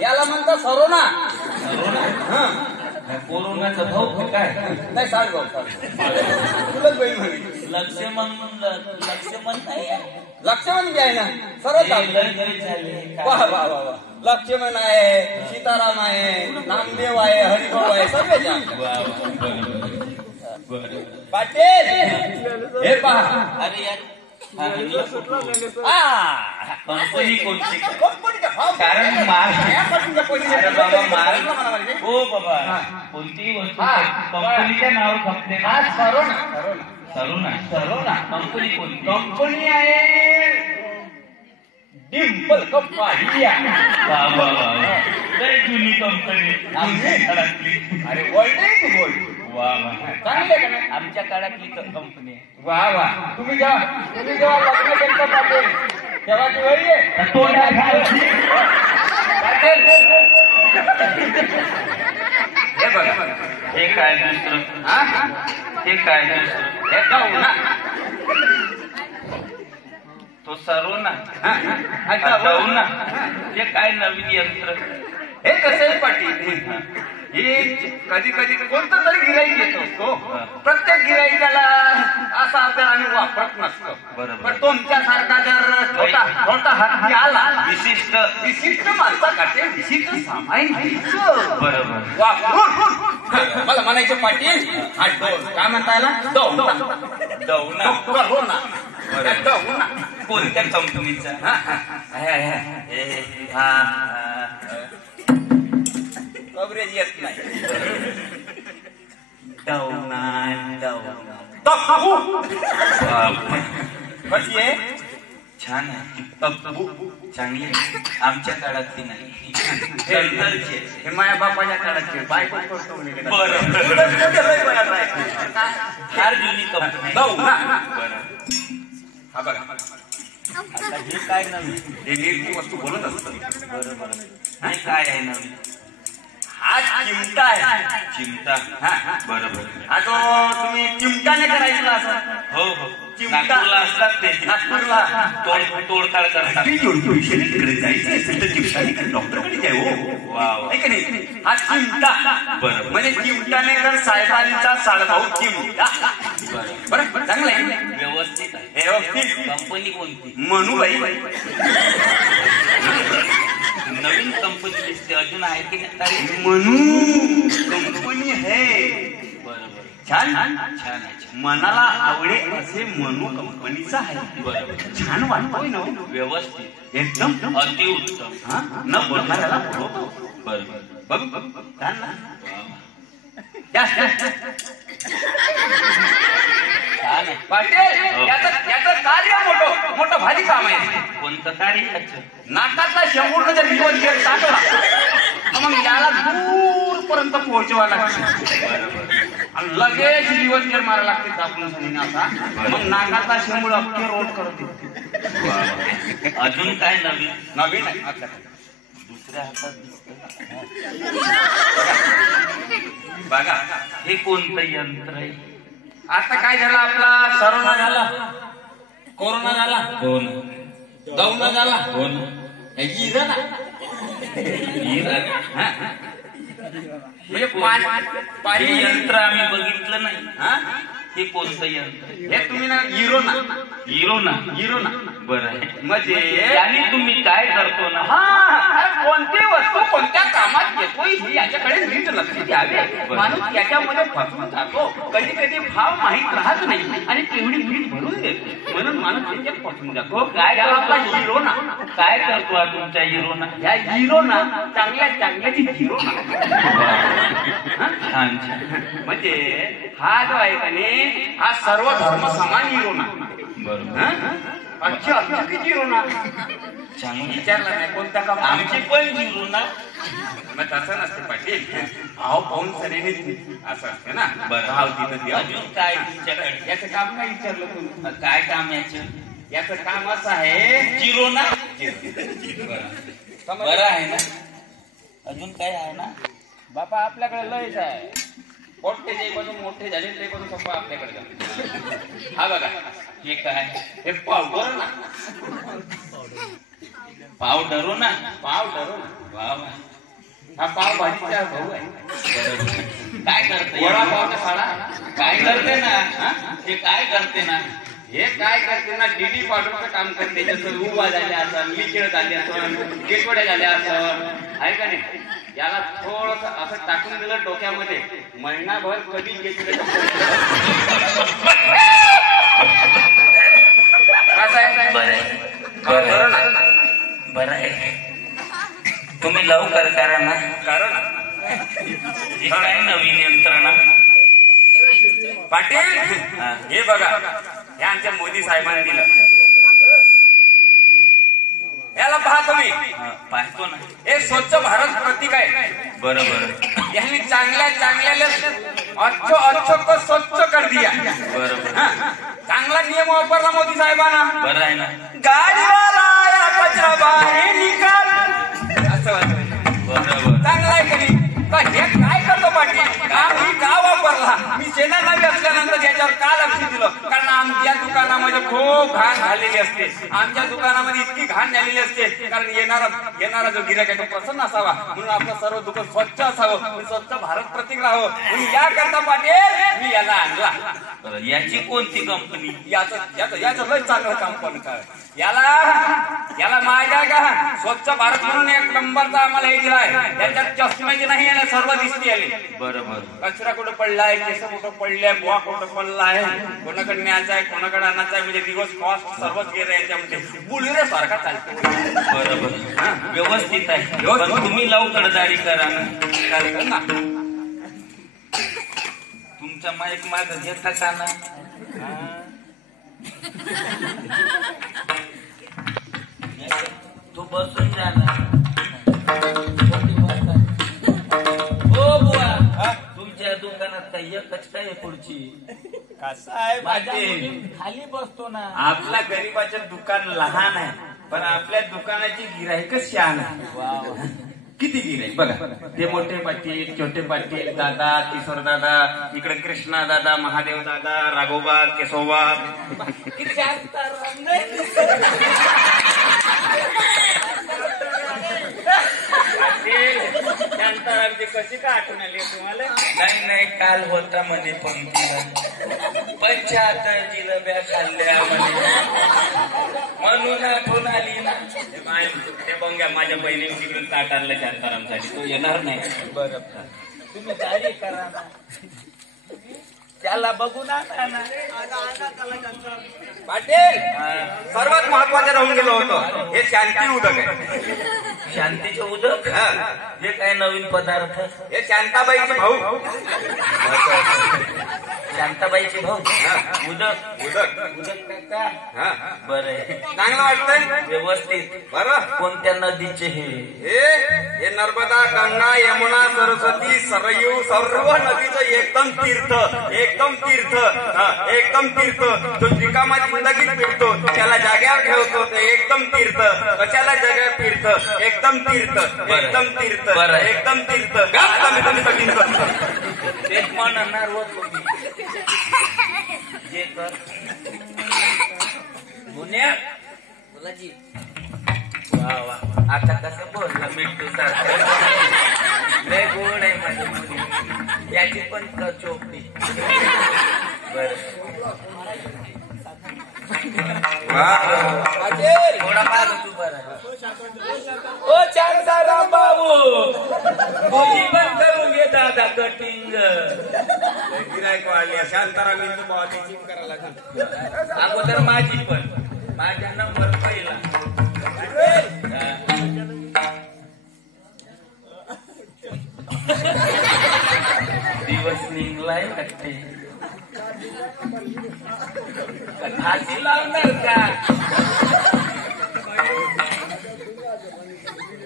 याला म्हणतात सरोना. कोरोनाचा भाऊ काय नाही साठ भाऊ तुलाच बहीण म्हणे. लक्ष्मण नाही लक्ष्मण बी आहे ना सरळ झाले. वा वा वा वा. लक्ष्मण आहे, सीताराम आहे, नामदेव आहे, हरिभाऊ आहे, सर्वच पाटील हे पहा. अरे यार कंपनी कोणती कंपनीचा भाव कारण हो बाबा कोणतीही वस्तू कंपनीच्या नावावर खपते ना. सरोना कंपनी कोणती कंपनी आहे डिंपल कंपनी. जुनी कंपनी आमच्या काळातली. अरे वर्ल्ड आहे तू बोल. वा वा चांगली आहे का नाही? आमच्या काळातली कंपनी आहे. वा वा. तुम्ही जेव्हा लग्न केलं पाटील तेव्हा ती वळी आहे पाटील. हे बघा हे काय दुसरं हे काय दुसरं हे जाऊ ना तो सरोना जाऊ ना. हे काय नवीन यंत्र. हे कसं आहे पाटील हे कधी कधी कोणतं तरी गिराईक येतो तो प्रत्येक गिराईकाला असा आपल्याला आम्ही वापरत नसतो. पण तुमच्यासारखा जर छोटा हाती आला विशिष्ट माणसाकडे विशिष्ट सामाईन घ्यायचं बरोबर वापरून मला म्हणायचं पाटील हा डोल काय म्हणता याला डोना कोणत्या कंपनीचा कव्हरेज येत नाही. कशी आहे छान आहे चांगली आहे. आमच्या काळातली नाही हे माझ्या बापाच्या काळाची बायको करतो फार जुनी कंपनी. हा बघा आता हे काय नवीन हे निर्जी वस्तू बोलत असत. बरोबर हे काय आहे नवीन. हा चिमटा आहे. चिमटा बरोबर. हा तो तुम्ही चिमटाने करायचा असं. हो हो नागपूरला असतात ते. नागपूरला तोडताड करतात. डॉक्टरकडे जाय हो. वा हा चिमटा बरोबर म्हणजे चिमटानेकर साहेबांचा साडभाऊ चिमटा. बरं चांगलं आहे व्यवस्थित आहे. व्यवस्थित. कंपनी कोणती मनुबाई नवीन कंपनी दिसते. अजून आहे की नाही. मनू कंपनी आहे. बरोबर छान छान आहे. मनाला आवडे असे मनू कंपनीचा आहे. बरोबर छान वाटतोय ना व्यवस्थित एकदम अतिउत्तम. न बोलणाऱ्याला बोलवतो. बरोबर बघ छान ना. पाटील याचं कार्य मोठं भारी काम आहे. कोणतं कार्य. नाकातला शेंबूड जर निवड टाकला मग याला दूरपर्यंत पोहोचवा लागते आणि लगेच दिवसभर मारा लागते दाबून सांगितलं असा. मग नाकातला शेंबूड अख्खे रोड करते. अजून काय नवीन नवीन आहे. दुसऱ्या हातात दिसत बघा हे कोणतं यंत्र आहे. आता काय झालं आपला सरोना झाला, कोरोना झाला, दौना झाला, हे पाणी यंत्र आम्ही बघितलं नाही. हे कोणतं यंत्र. हे तुम्ही ना हिरो ना बरं म्हणजे आणि तुम्ही काय करतो ना. कोणती वस्तू कोणत्या कामात येतोय ही याच्याकडे नीट लक्ष द्यावे. माणूस याच्यामध्ये फसवून जातो. कधी कधी भाव माहीत राहत नाही आणि तेवढी नीट भरून देतो म्हणून माणूस त्याच्यात फसवून जातो. काय आपला हिरो ना काय करतो हा तुमच्या हिरोना. या हिरो ना चांगल्याची हिरो ना. छान छान. म्हणजे हा जो आहे का नाही हा सर्व धर्म समान हिरो ना. बरोबर अच्छी हिरो ना. चांगली विचारला नाही कोणता काम. आमची पण हिरो ना. मग तसं नसते पाटील. भाव पाहून सरीने असं असते ना. भाव तिथं अजून काय तुमच्याकडे. याचं काम काय विचारलं तुम्ही. काय काम याचं काम असं आहे जिरो ना. बरं आहे ना. अजून काय आहे ना. बापा आपल्याकडे लयच आहे. मोठे जे पासून मोठे झाले ते पासून सोपा आपल्याकडे. हा बघा हे काय. हे पावडर ना. पाव डरो ना. पाव डरो ना. वा वा. हा पाव भाजीचा भाऊ आहे. बरोबर. काय करते वडापावचा साडा. काय करते ना हा? ते काय करते ना हे काय करते ना डीडी पावडरचं काम करते. जसं उभा झाल्या असं लिकेळ झाले असं गेटवड्या झाल्या असं आहे का नाही. याला थोडस असं टाकून दिलं डोक्यामध्ये महिनाभर कधी गेटवड्या कसं आहे बरं बरं आहे. तुम्ही लवकर करा ना. कारण हे काय नवीन यंत्रणा. पाटील हा. हे बघा हे आमच्या मोदी साहेबांनी दिलं. याला पहा तुम्ही. हा, पाहतो ना. हे स्वच्छ भारत प्रतीक आहे. बरोबर यांनी चांगल्या अच्छो को स्वच्छ कर दिया. बरोबर. हा. चांगला नियम वापरला मोदी साहेबांना. बरं आहे ना. गाडीवाला आया कचरा बाहेर निकाल असं वाटतं. बरोबर. चांगला आहे की नाही. तर हे काय करतो पाटील मी का वापरला. मी सेना नवी असल्यानंतर याच्यावर का लक्ष दिलं. कारण आमच्या दुकानामध्ये खूप घाण झालेली असते. आमच्या दुकानामध्ये इतकी घाण झालेली असते. कारण येणारा जो गिरायक आहे तो प्रसन्न असावा म्हणून आपलं सर्व दुकान स्वच्छ असावं. स्वच्छ भारत प्रतीक राहावं म्हणून याकरता पाटील मी याला आणला. बरं. याची कोणती कंपनी. याचं लय चांगलं काम पण काय. याला माझ्या का स्वच्छ भारत म्हणून एक नंबरचा आम्हाला हे दिलाय. त्याच्यात चष्म्याची नाही याला सर्व दिसती आली. बरोबर. कचरा कुठं पडलाय केस कुठं पडलाय बुवा कुठं पडलाय कोणाकडे न्यायचा आहे कोणाकडे आणायचा आहे म्हणजे दिवस कॉस्ट सर्वच गेले याच्यामध्ये बुलुरे सारखा चालतो. बरोबर व्यवस्थित आहे. पण तुम्ही लवकर दाढी करा ना. तुमचा माईक माग घेता का ना. तू बसून जा ना. हो बुवा तुमच्या दुकानात काही एकच काय खुर्ची. कसं आहे पाटील खाली बसतो ना. आपल्या गरीबाचं दुकान लहान आहे पण आपल्या दुकानाची गिराईक शान आहे. किती गिराईक बघा. ते मोठे पाटील छोटे पाटील दादा किशोर दादा इकडे कृष्णा दादा महादेव दादा राघोबा केशोबा किती शांतारामची कशी का आठवण आली तुम्हाला. नाही काल होता म्हणे पंक्तीला 75 जिलेब्या खाल्ल्या म्हणे म्हणून आठवण आली ना. ते बघ्या माझ्या बहिणीने तिकडून ताट आणलं शांतारामसाठी तो येणार नाही. बरं तुम्ही दाढी करा ना. त्याला बघून आणा ना. पाटील सर्वात महत्वाचं राहून गेलो होतं हे शांती उदक आहे. शांतीचे उदक. हे काय नवीन पदार्थ. हे शांताबाईचे भाऊ. शांताबाईचे भाऊ. उदक उदक का. बरं चांगलं वाटतंय. व्यवस्थित. बरं कोणत्या नदीचे हे नर्मदा गंगा यमुना सरस्वती सरयू सर्व नदीचं एकदम तीर्थ एकदम तीर्थ. तो रिकामा जिंदगीत फिरतो त्याला जाग्यावर ठेवतो ते एकदम तीर्थ. कशाला जाग्यावर तीर्थ एकदम तीर्थ एकदम तीर्थ एकदम तीर्थ. तेच म्हणणार होत जे कर गुन्ह्या बोलाजी. वा वा आता कसं बोलला मिठू सारखं. लय गोड आहे माझी मुली. याची पण चोपडी. बर थोडा माग तू बरं. ओ शांताराम बाबू तुझी पण करून घे दादा कटिंग. गिरायक वाढली शांताराम करायला अगोदर माझी पण. माझा नंबर पहिला. दिवस निघलाय कट्टे. फाशी लावणार का.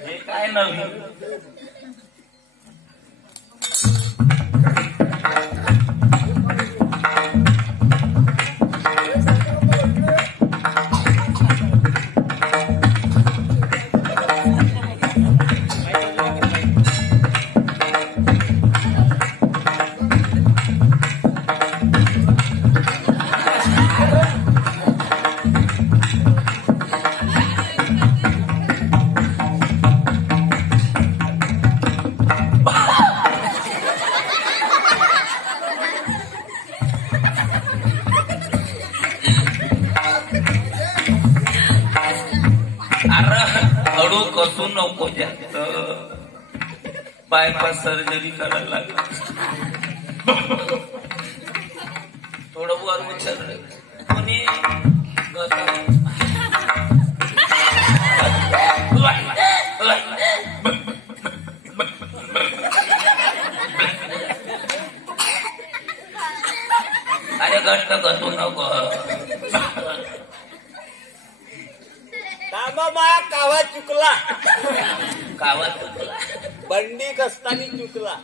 हे काय नवीन. बसू नको जास्त. बायपास सर्जरी करायला लागला. थोडं वर उचललं कोणी अरे घट्ट करू नको. तांबा माया कावा चुकला. कावा चुकला. बंडी कसतानी चुकला.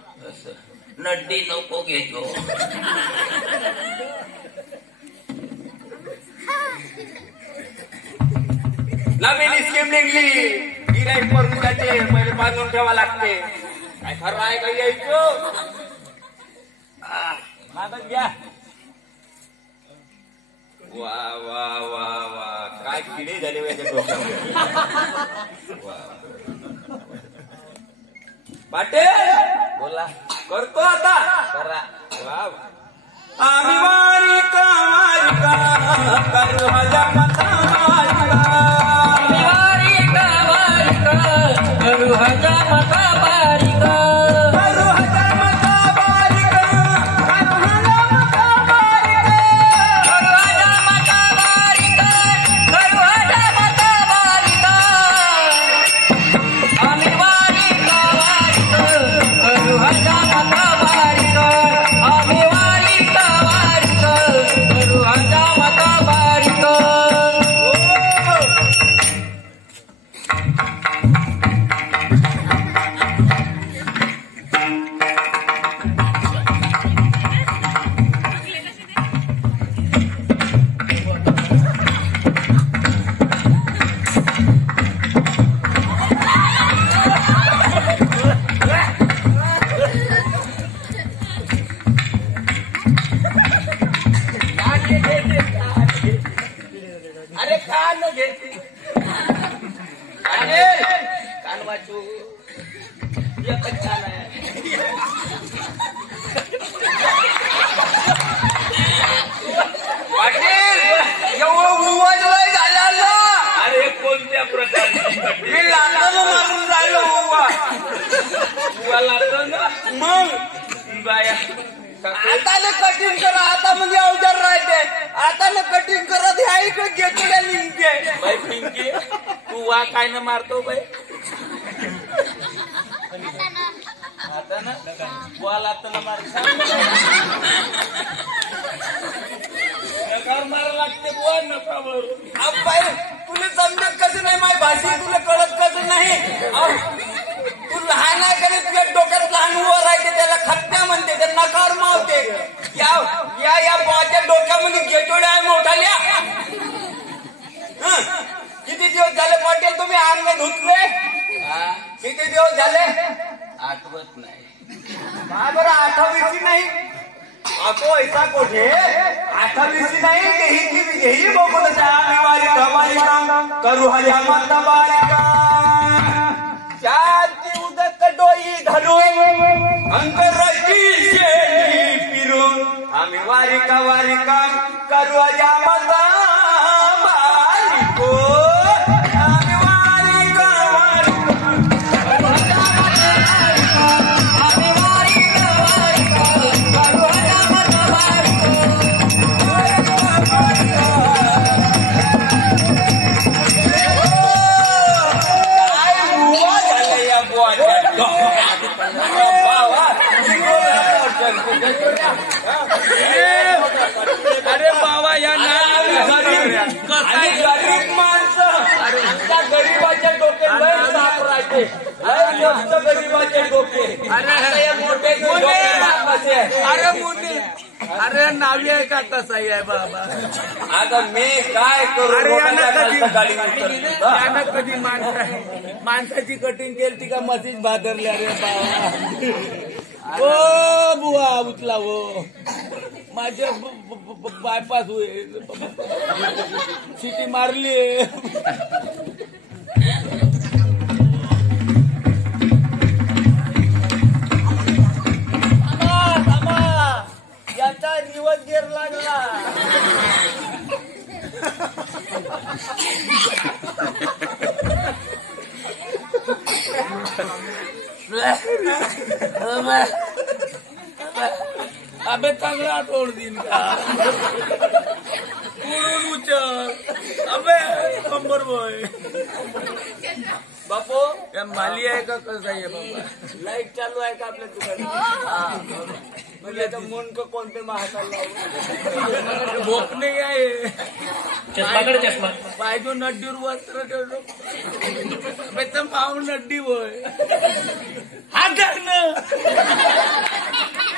नड्डी नको घेतो. नवीन स्कीम निघली. गिराईक मरुदाचे पहिले बांधून ठेवा लागते. काय खरं आहे का यायचो. मागत घ्या. वा वा वा वा काय किडे झाले याच्या डोक्यामध्ये. पाटील बोला. करतो आता. करा. वा आम्ही वारिका वारिका करू माझ्या मता वारिका. करू हजा मका बारिका. करू हजा मता वारिका. करू हजा मता वारिका. करू हजा मका बारिका. करू हजा मका बारिका. आम्ही वारिका वारिका करू हजा मका बारिका. आम्ही वारिका वारिका करू हजा मका बारिका. अरे कान घेते. अरे कान वाचू. एकच कान आहे. पाटील एवढं उवाजलंय झालं. अरे कोणत्या प्रकारची मी लाटानं मारून राहिलो उवा. लागतं ना मग बाया. आता कटिंग करा. आता म्हणजे अवजार राहते. आता कटिंग करत ह्या इकडे घेतो निघते. बाई पिंकी तू वा काय न मारतो बाई. आता ना वा लागतं ना मार. नकार मारा लागते बुवा नका मारू. बाई तुला समजत कसं नाही. माझी भाषा तुला कळत कसं नाही. तू लहान आहे का तुझ्या डोक्यात लहान वर राहते. त्याला खत्त्या म्हणते. ते नकार मावते. या या या बाच्या डोक्यामध्ये गेटोड्या आहे मोठाल्या. किती दिवस झाले पाटील तुम्ही अंग धुतले. किती दिवस झाले. आठवत नाही. हा बरं 28 नाही. आपो ऐसा कोठे 28 नाही. यही बघून आम्ही वारिका वारिका करू हल्या माता बारिका. चारची उदक डोई धरून अंतराची शेळी फिरून आम्ही वारिका वारिका करू हल्या माता बारिको. आम्ही वारिका वारिका आम्ही वारिका वारिका करू हजा मका बारिका. अरे बाबा या गरीब माणसं. त्या गरीबाच्या डोके लय साफ राहते. लय मस्त गरीबाचे डोके. अरे मोठे कसे. अरे मुनी अरे नावी आहे का तसाही आहे बाबा. आता मी काय करू. अरे यानं गाडी कधी माणसाची कटिंग केली ती का मशीच भादरल्या रे बाबा. ओ बुवा उचला हो. माझे बायपास होईल. सिटी मारली. याचा रिवर्स गिअर लागला. अबे चांगला तोड देईन का पुढून उचल अबे नंबर बॉय बापू या माली आहे का कसं आहे बाबा लाईट चालू आहे का आपल्या दुकानात म्हणजे आता मुंडक कोणते महाकाल भोक नाही आहे चष्माकडे चष्मा पाहिजे नड्डीवर वस्त्र ठेवतो तर माऊ नड्डी होय हात धरणं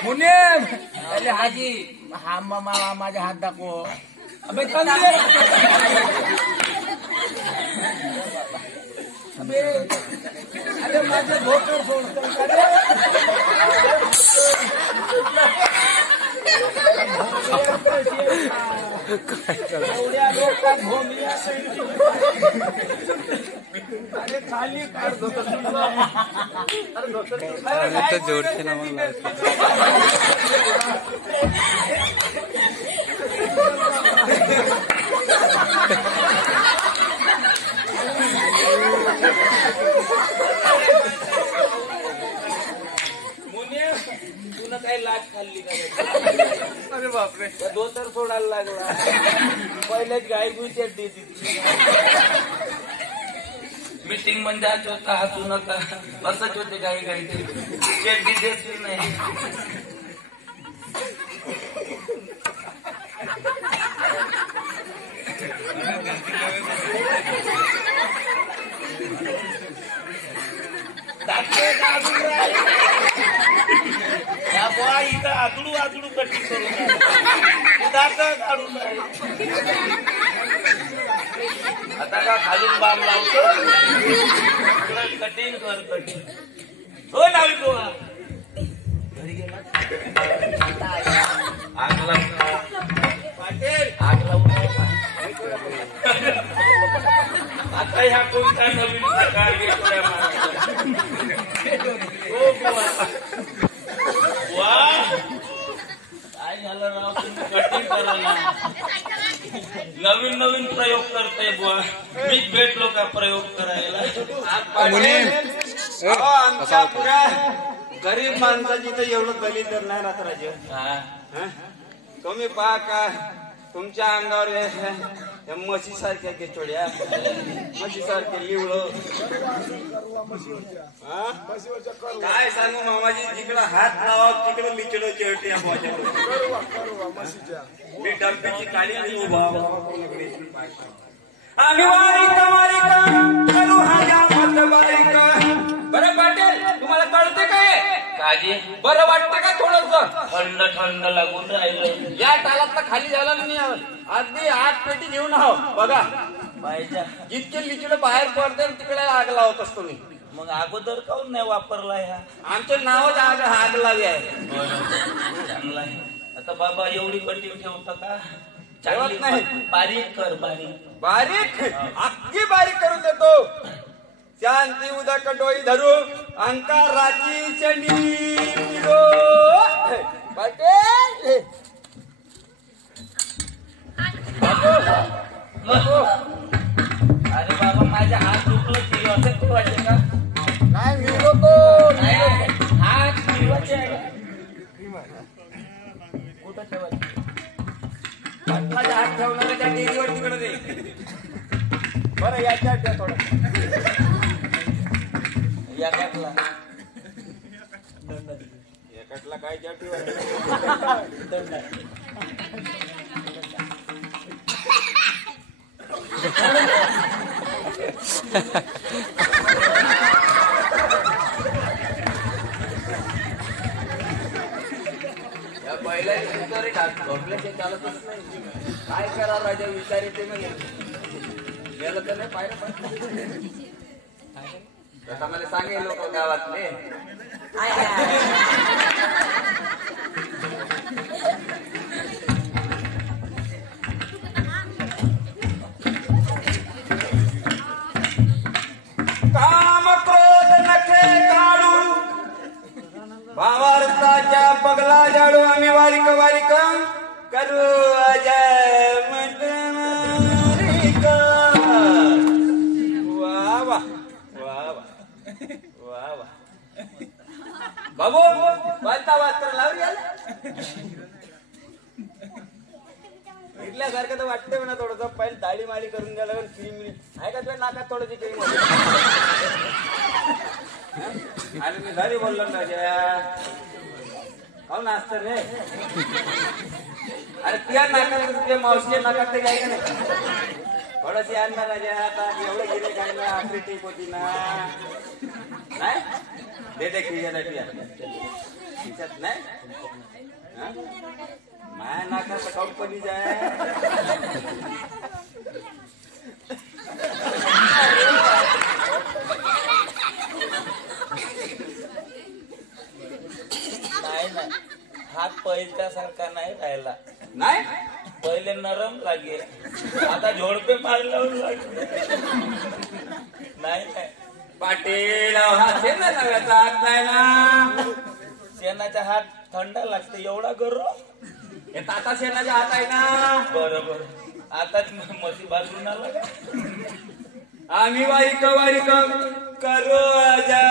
मुने अरे हाजी हा मामा माझा हात दाखव अबे चांगले अबे अरे माझे भोकर सोडतो एवढ्या लोकात भोमल्या अरे खाली काढतो जोडते ना मग तुला काही लाच खाल्ली का अरे बापरे धोतर सोडायला लागला पहिलेच गायबी चड्डी मीटिंग मध्ये होता हसू नका असंच होते काही काही चड्डी देत नाही इथं आदळू आदळू कटिंग करून काढून आता का खालून बाम लावतो कटिंग कर कटिंग हो लावी तो घरी गेला आग लावून पाटील आग लावून आता ह्या कोणता नवीन प्रकार घेतोय हो वा काय झालं राव तुम्ही कटिंग करा ना नवीन नवीन प्रयोग करताय बुवा मीच भेटलो का प्रयोग करायला आमच्या पुऱ्या गरीब माणसाची तर एवढं दलित नाही राहत राजे तुम्ही पहा का तुमच्या अंगावर या म्हशी सारख्या केचोड्या म्हशी सारखे लिवळ काय सांगू मामाजी जिकडं हात लावा तिकडं लिचड चिरटी मी डब्याची काळी आणि उभा आम्ही वारिका करू हाया मत वारिका. बरं पाटील तुम्हाला कळते काय काजी बरं वाटतं का थोडंसं थंड थंड लागून राहिलं या टालातला खाली झाला नाही अगदी 8 पेटी घेऊन आहो बघा पाहिजे जितके लिचड बाहेर पडते तिकडे आग लावत असतो मी. मग अगोदर काऊन नाही वापरला ह्या आमचं नावच आग लावी आहे. चांगला आहे. आता बाबा एवढी कटिंग ठेवतं का ठेवत नाही. बारीक कर बारीक बारीक अगदी बारीक करून देतो. शांती उदक डोई धरू अंकाराची चंडी पाटील अरे बाबा माझ्या हात दुखलं की असं तू वाटते का नाही मिळतो नाही हात ठेवायचे कुठं ठेवायचे माझ्या हात ठेवणार त्या डेअरीवर तिकडे दे. बरं याच्या द्या थोडं या काटला एकटला काय जाठी या पहिल्या रे घोटल्याचे चालतच नाही. काय करा राजा विचार येते मग गेलं तर नाही पाहिलं आता मला सांगेल लोक गावातले काम क्रोध नखे काढू भावार्थाच्या पगला जाडू आम्ही वारिक वारिक करू अजय मंडरिक. वा वा वा वा वा वा बाबू वाजता वाजता लावरी आला इथल्यासारखं तर वाटतंय म्हणा थोडस पहिले दाढी माळी करून द्यायला फिल्म आहे का तुझ्या नाकात थोडंशी क्रीम आणि मी घरी बोललो ना काहून असत रे अरे तुझ्या नाकात तुझ्या मावशीच्या नाकात तरी आहे का नाही थोडशी आणणार राजा आता एवढं गिरे काय ना आखरी टीप होती ना नाही देते खिशाला खिशात नाही माया नाकात कंपनी जाय नाही ना हात पहिल्यासारखा नाही राहिला नाही पहिले नरम लागे आता झोडपे मारल्यावर लागे नाही नाही पाटील हा शेणा नव्याचा हात नाही ना शेणाचा हात थंड लागते एवढा गरम हे ताता शेणाचा हात आहे ना बरोबर आताच मशी बाजून आला का आम्ही वारीक करू आजा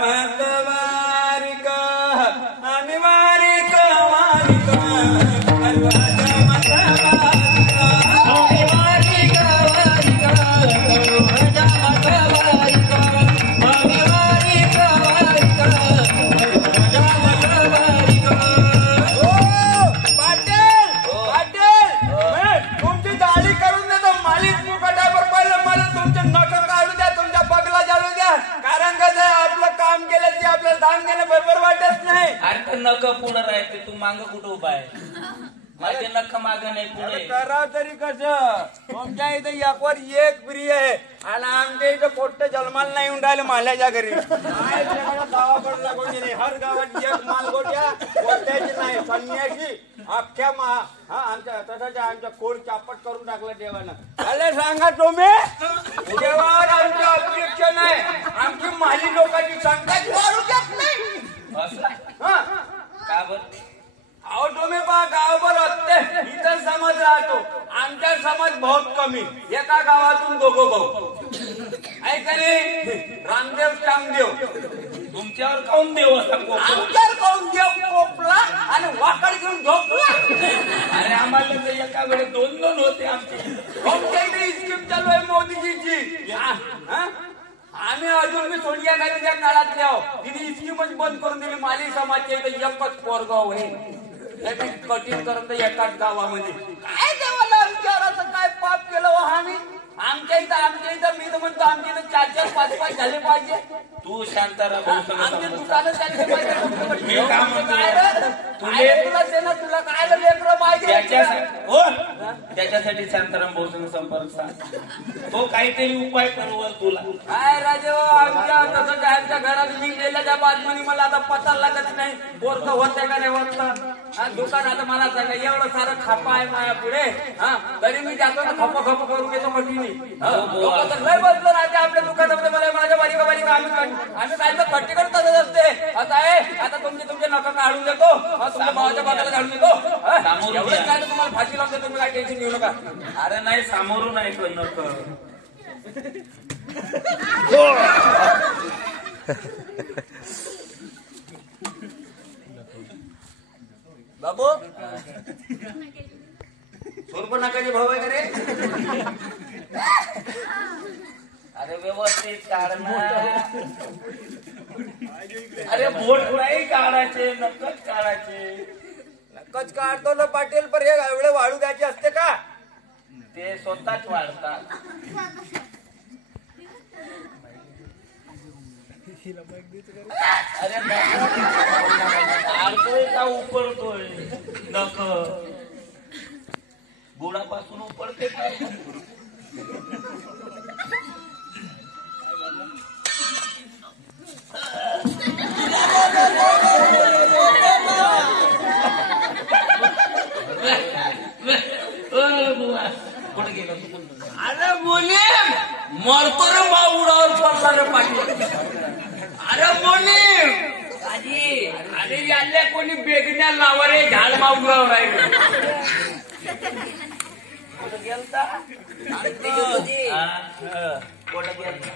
मत वारिक आम्ही वारीक करू आजा मत तुमची दाढी करून देतो मालिक मुकाट्यावर पहिलं मला तुमचे नख काढू द्या तुमच्या बगला जाळू द्या कारण कसं आपलं काम केलं ते आपल्याला दान देणं बरोबर वाटत नाही अरे तर नख पुढं राहते तू माग कुठं उभा आहे माझे नख माग नाही पुढे करा तरी कसं तुमच्या इथे एकवर एक प्रिय आहे आणि आमच्या इथं पोट्ट जन्माला नाही येऊन राहिलं माल्याच्या घरी गावाकडला कोणी नाही हर गावात एक मालगोट्या पोट्ट्याची नाही संन्याशी अख्ख्या आमच्या तसंच आमच्या कोड चापट करून टाकलं देवानं अरे सांगा तुम्ही देवावर आमची अपेक्षा नाही आमची माली लोकांची संख्या वाढू देत नाही असं हा का बर अहो तुम्ही पहा गावभर असते इतर समाज राहतो आमच्या समाज बहुत कमी एका गावातून दोघं भाऊ ऐकले रामदेव श्यामदेव तुमच्यावर काऊन देव असा कोपरा? आमच्यावर कोण देव कोपला आणि वाकड घेऊन झोपला अरे आम्हाला तर एका वेळेस दोन होते आमचे आमच्या इथे स्कीम चालू आहे मोदीजीची आम्ही अजून मी सोनिया गांधीच्या काळातले आहो तिने स्कीमच बंद करून दिली माली समाजच्या इथे एकच पोरगाव आहे कठीण करून तर एकाच गावामध्ये काय देवाला आमच्यावर असं काय पाप केलं हो आम्ही आमच्या इथं मी तर म्हणतो आमच्या इथं 4-4, 5-5 झाले पाहिजे तू शांताराम भाऊ सगळं आमचे समजून दुकानं चालले पाहिजे मी काय म्हणतो? तुला देणं तुला काय लेकरं पाहिजे त्याच्यासाठी शांताराम भाऊ संपर्क साध तो काहीतरी उपाय करवल तुला काय राजे आमच्या तसं काय आमच्या घरात मी गेल्याच्या बातमी मला आता पता लागत नाही पोरग होते का नाही होत दुकान आता मला सांगा एवढं सारं खापा आहे माझ्या पुढे हा तरी मी जातो ना खप करून येतो म्हटली मी लोक तर लय बसलं राहते आपल्या दुकानामध्ये मला माझ्या बारीक आम्ही काय तर खट्टी करतच असते आता आहे आता तुमचे नका काढून देतो तुमच्या भावाच्या बागाला काढून देतो एवढंच काय तर तुम्हाला फाशी लावून देतो तुम्ही काय टेन्शन घेऊ नका अरे नाही सामोरून नाही तो नक बाबू सूर्पनखाचे भाऊ आहे का रे अरे व्यवस्थित काढणार अरे बोट नाही काढायचे नक्कच काढायचे नक्कच काढतो ना पाटील पर हे एवढे वाढू द्यायचे असते का ते स्वतःच वाढतात अरे काढतोय का उपडतोय नख बुडापासून उपडते का कुठे गेलो अरे मुली मरतो रे बा उडावर पडला रे पाटील अरे मुली अरे याल्या कोणी बेगण्या लावा रे झाड मावरावर राहिले कुठे गेलता कुठे गेलता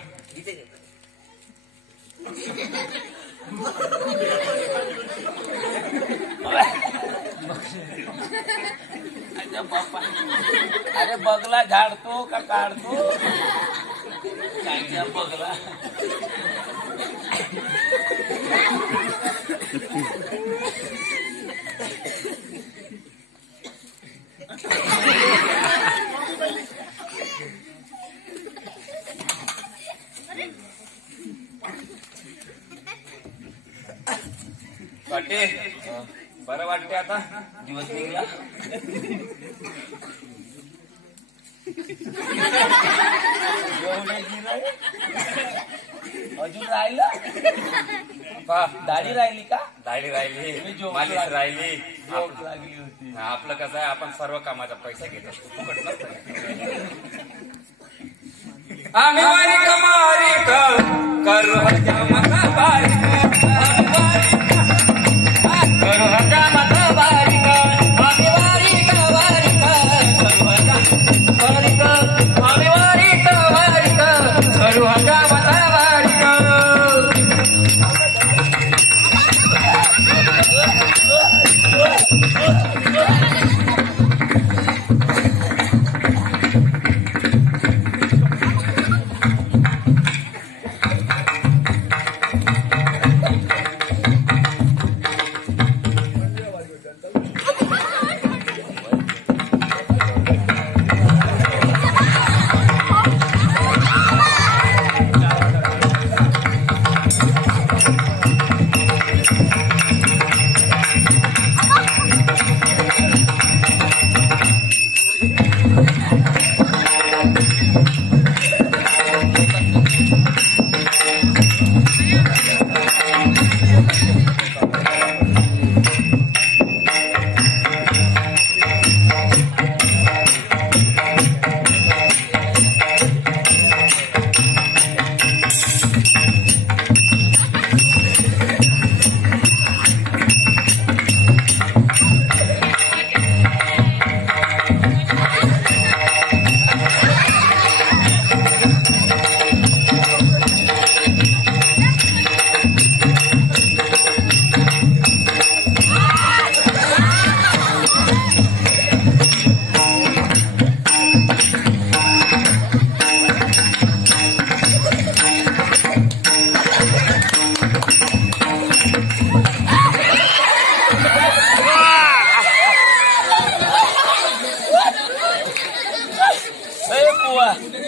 अच्छा बाप्पा, अरे बगला झाडतो का काढतो काय त्या बगला. वाटे बरं वाटते आता दिवस निघला. अजून राहिला दाढी राहिली का. दाढी राहिली, जोक मालिश लागली. राहिली. जोक लागली होती. आपलं कसं आहे, आपण सर्व कामाचा पैसा घेत असतो, फुकट नसतं. आम्ही वारीक मारीक करू हजामत बारीक, करू हजामत बारीक, आम्ही वारीक वारीक करू हजामत बारीक, आम्ही वारीक वारीक करू हजामत बारीक.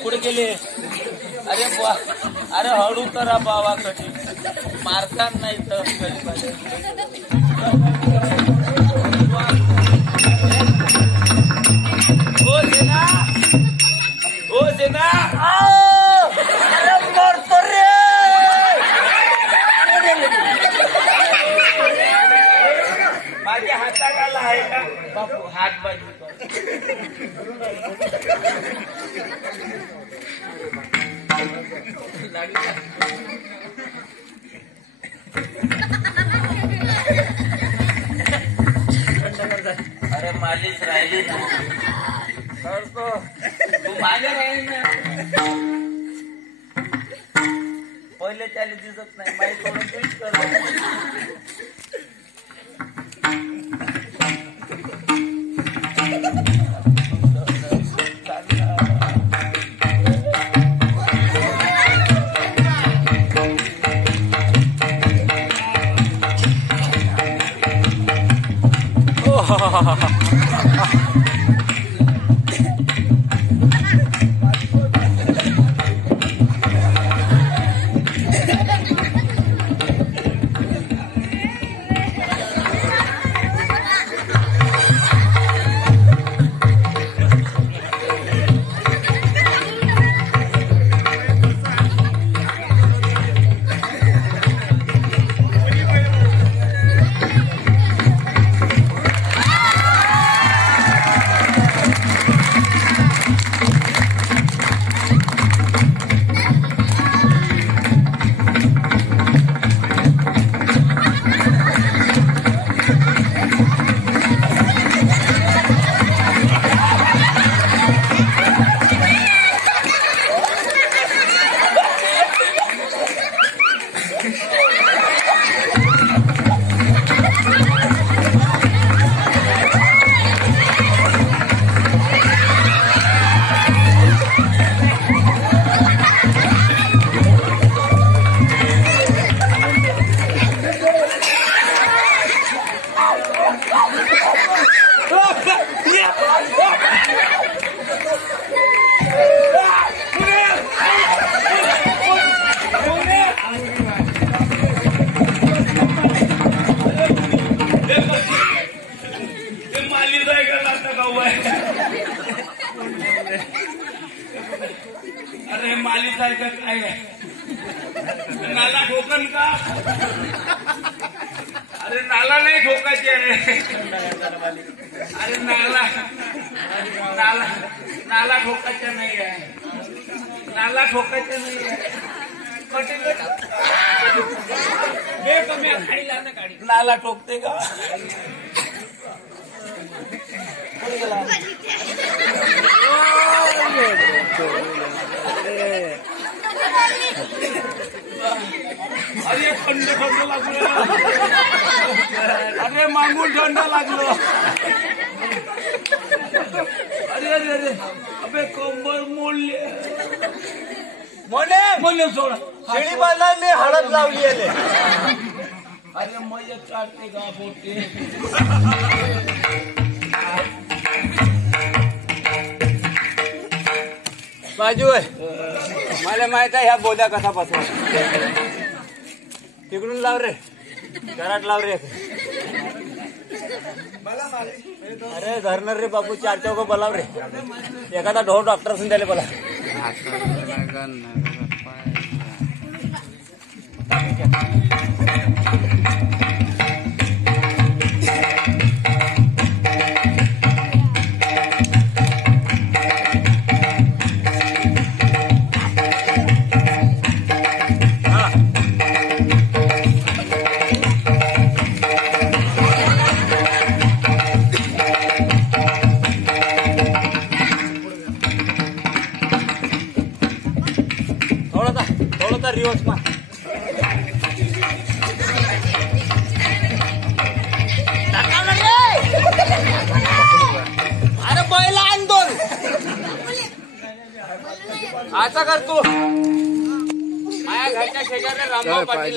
कुठे गेले. अरे बुवा, अरे हळू करा बाबा, कधी मारतात नाही तर ओ सेना, ओ सेना, अरे मरतो रे. माझ्या हाताला आहे का बापू, हात बाजू अरे मालिश राहिली ना करतो, तू माझ्या राहील ना. पहिले त्याला दिसत नाही, माहीत पडून तेच कर. काय का काय नाला ठोकन का अरे नाला नाही ठोकायचे अरे नाला नाला नाला ठोकायचा नाही आहे नाला ठोकायचा नाही आहे नाला ठोकते का अरे थंड थंड लागलं अरे मागून थंड लागलं अरे अरे अरे अबे कंबर मोडले मोडले सोड शेळी बांधायला हळद लावली आहे अरे मजा काढते का पोटे बाजू आहे मला माहित आहे ह्या बोद्या कसा बसवा तिकडून लाव रे घरात लाव रे अरे धरणार रे बापू 4 चौक बोलाव रे एखादा ढोर डॉक्टर असून त्याला बोला थोड़ा रिवर्स मा अरे बैला आण 2 आता कर तू माझ्या घरच्या शेजारी रामभाऊ पाटील